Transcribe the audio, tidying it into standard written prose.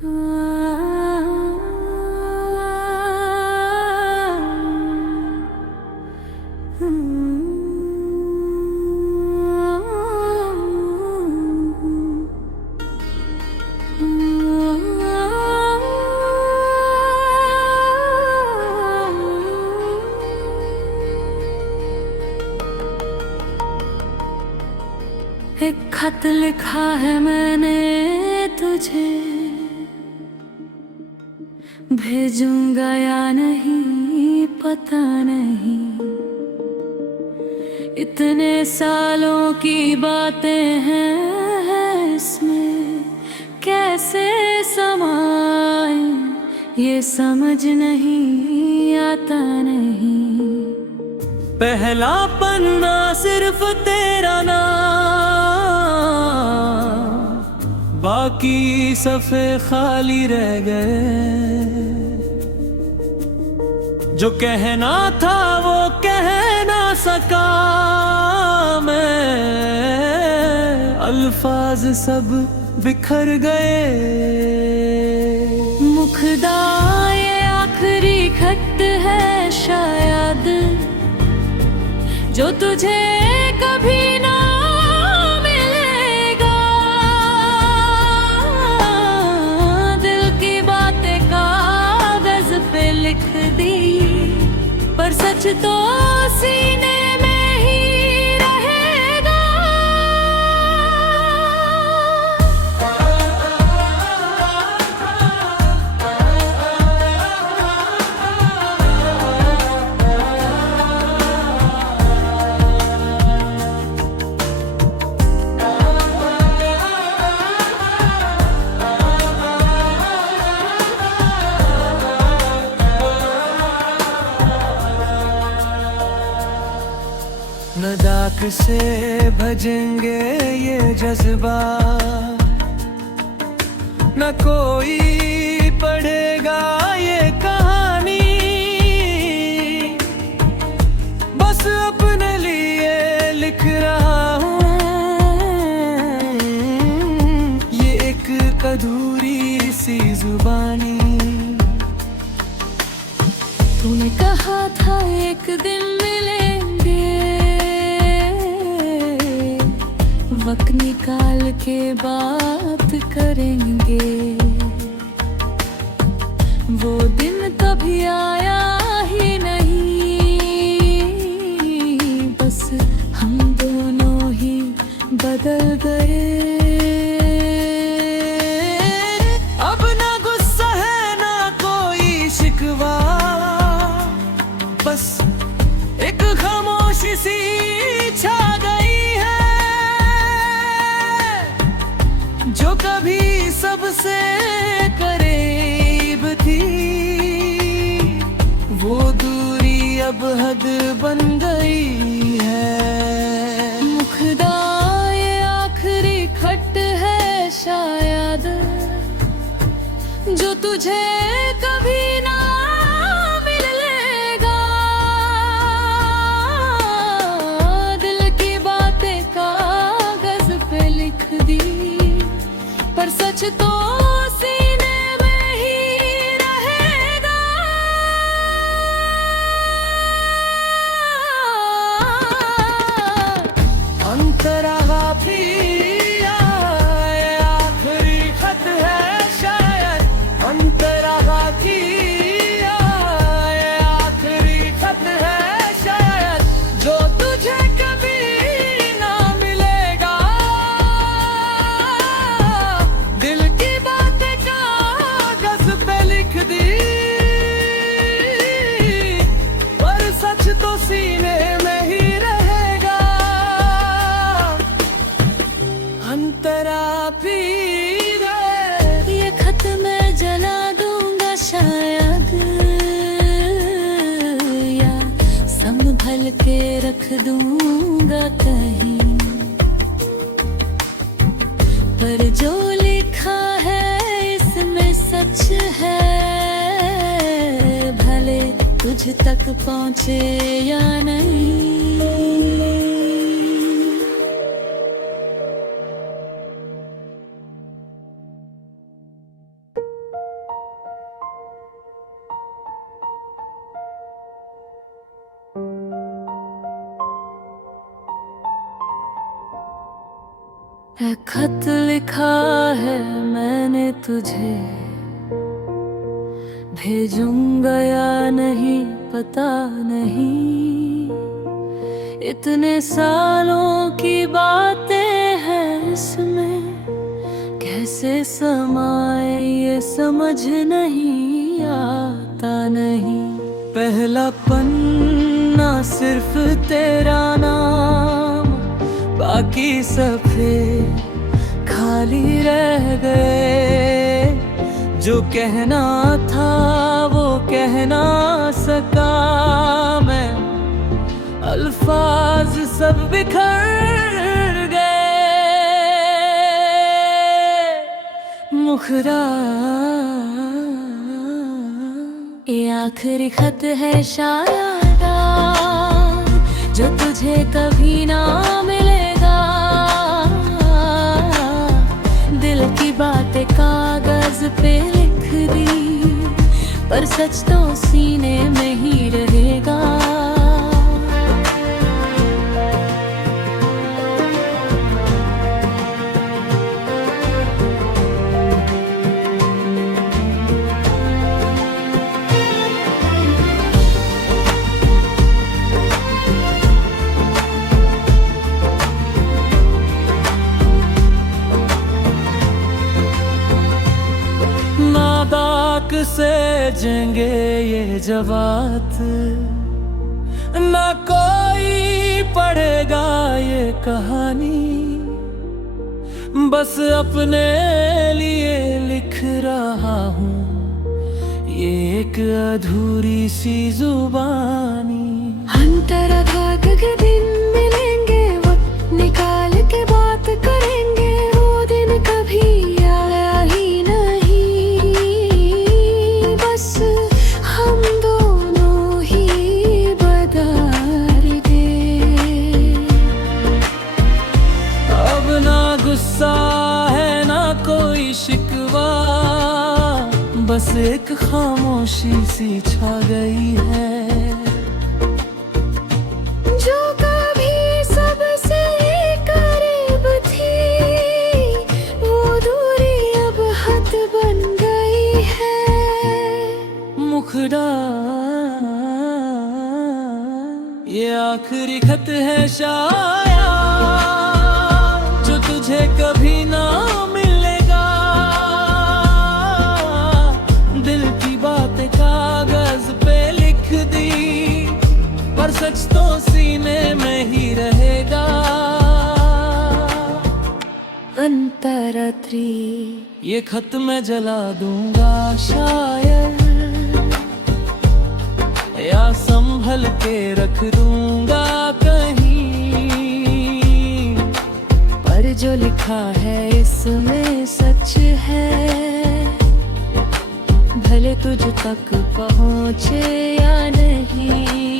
एक खत लिखा है मैंने तुझे, भेजूंगा या नहीं पता नहीं। इतने सालों की बातें हैं इसमें, कैसे समाए ये समझ नहीं आता नहीं। पहला पन्ना सिर्फ तेरा नाम, बाकी सफ़े खाली रह गए। जो कहना था वो कह ना सका मैं, अल्फाज सब बिखर गए। मुखदा ये आखिरी खत है शायद, जो तुझे कभी ना मिलेगा। दिल की बातें कागज पे लिख दी, पर सच तो सीने में ही रहेगा। न दाक से भजेंगे ये जज्बा, न कोई पढ़ेगा ये कहानी। बस अपने लिए लिख रहा हूँ, ये एक अधूरी सी जुबानी। तूने कहा था एक दिन मिलेंगे, वक्त निकाल के बात करेंगे। वो दिन कभी आया ही नहीं, बस हम दोनों ही बदल गए। अब ना गुस्सा है ना कोई शिकवा, बस एक खामोशी सी छा गई है। जो कभी सबसे करीब थी, वो दूरी अब हद बन गई है। मुखदा ये आखिरी खत है शायद, जो तुझे कभी ना मिलेगा। दिल की बातें कागज पे लिख दी, पर सच तो सीने में ही रहेगा। अंतरा पिया ये आखिरी खत है शायद, अंतरा पिया ये आखिरी खत है शायद, जो तुझे कभी ना मिलेगा। दिल की बातें कागज पे लिख दी, पर सच तो सीने में ही रहेगा। अंतरा पीरा ये खत मैं जला दूंगा शायद, या संभल के रख दूंगा कहीं। पर जो लिखा है इसमें सच है, भले तुझ तक पहुंचे या नहीं। है खत लिखा है मैंने तुझे, भेजूंगा या नहीं पता नहीं। इतने सालों की बातें हैं इसमें, कैसे समाए ये समझ नहीं आता नहीं। पहला पन्ना सिर्फ तेरा नाम, बाकी सफ़े खाली रह गए। जो कहना था वो कह ना सका मैं, अल्फाज सब बिखर गए। मुखरा ये आखिरी खत है शायद, जो तुझे कभी ना मिलेगा। दिल की बातें कागज पे लिख दी, पर सच तो सीने में ही रहेगा। से जेंगे ये जवात, ना कोई पढ़ेगा ये कहानी। बस अपने लिए लिख रहा हूँ ये एक अधूरी सी जुबानी। अंतरा के दिन मिलेंगे, वक्त निकाल के बात करेंगे। वो दिन कभी आया ही शिकवा, बस एक खामोशी सी छा गई है। जो कभी सबसे करीब थी, वो दूरी अब हद बन गई है। मुखड़ा ये आखिरी खत है शायद, जो तुझे कभी ना सच तो सीने में ही रहेगा। अंतरात्रि ये खत मैं जला दूंगा शायद, या संभल के रख दूंगा कहीं। पर जो लिखा है इसमें सच है, भले तुझ तक पहुँचे या नहीं।